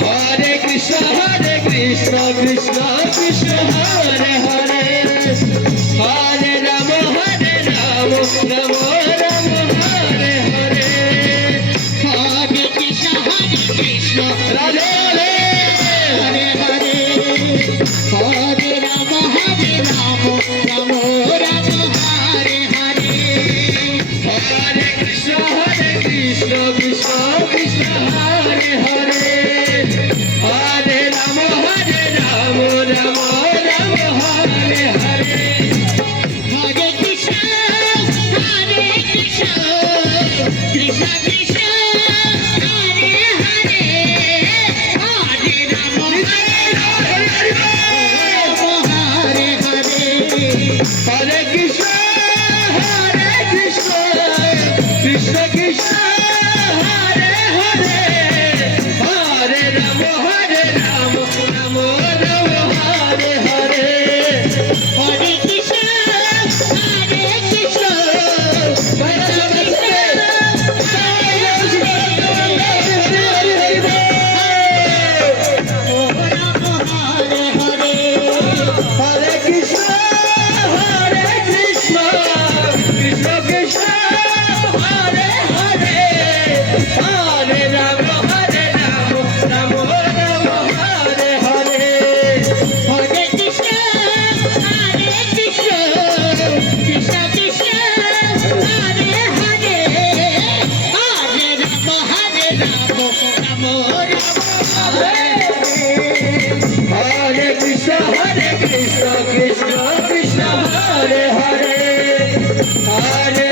Hare Krishna Krishna Krishna Hare Hare Hare Rama Rama Hare Hare Hare Krishna Radhe Radhe Hare Hare Hare Rama Rama Hare Hare Hare Krishna Krishna Krishna Hare Hare Hare Rama Rama Hare Hare Hare Krishna Krishna Krishna Hare Hare Hare Rama Hare Hare Hare Krishna Krishna Krishna Hare Hare Hare Rama Rama Hare Hare Hare Krishna Hare Krishna Krishna Krishna Hare Hare Hare Rama Rama Hare Hare Hare Krishna Krishna Krishna Hare Hare Hare Rama Rama Hare Hare Krishna Krishna Krishna Hare Hare Hare Rama Rama Hare Hare Hare Krishna Krishna Krishna Hare Hare Hare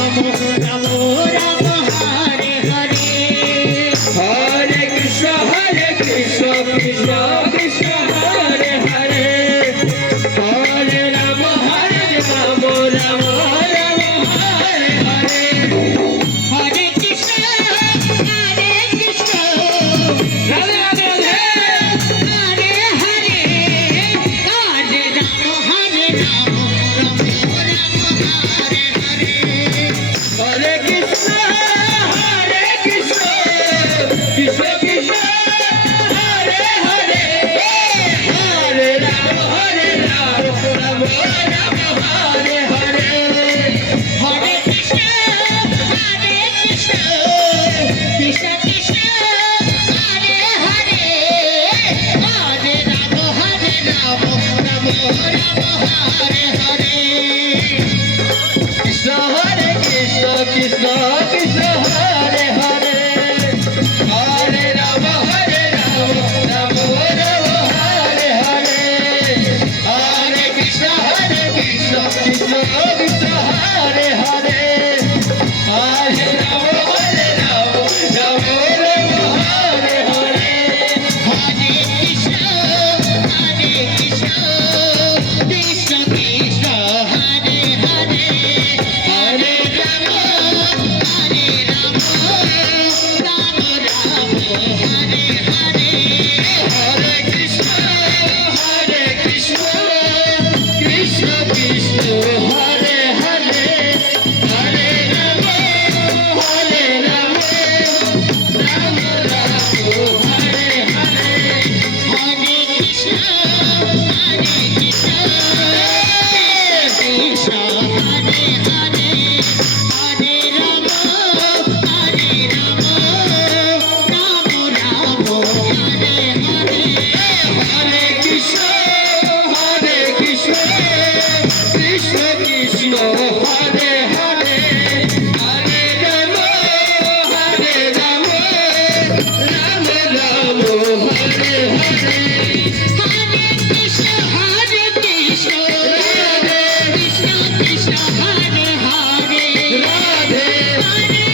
Rama Rama Hare Hare Hare Krishna Krishna Krishna Hare Hare Hare Rama Rama Hare Hare Hare Krishna Radhe Radhe Radhe Hare Hare Hare Rama Hare Hare Hare Krishna Krishna Krishna Hare Hare Hare Rama Rama Hare Hare Hare Krishna Krishna Krishna Hare Hare Hare Rama Hare Hare Krishna Krishna Krishna Hare Hare Hare Rama Rama Hare Hare Hare Krishna Krishna Krishna Hare Hare Hare Rama Rama Hare Hare Hare Krishna Krishna Krishna Hare Hare Hare Rama Rama Hare Hare Hare Krishna Krishna Krishna Hare Hare Hare Rama Rama Hare Hare Hare Krishna Krishna Hare Hare Hare Rama Rama Hare Hare Hare Krishna Krishna Krishna Hare Hare Hare Rama Rama Hare Hare Hare Krishna Krishna Krishna Hare Hare Radhe Hare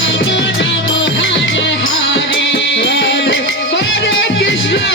Rama Rama Hare Hare Hare Krishna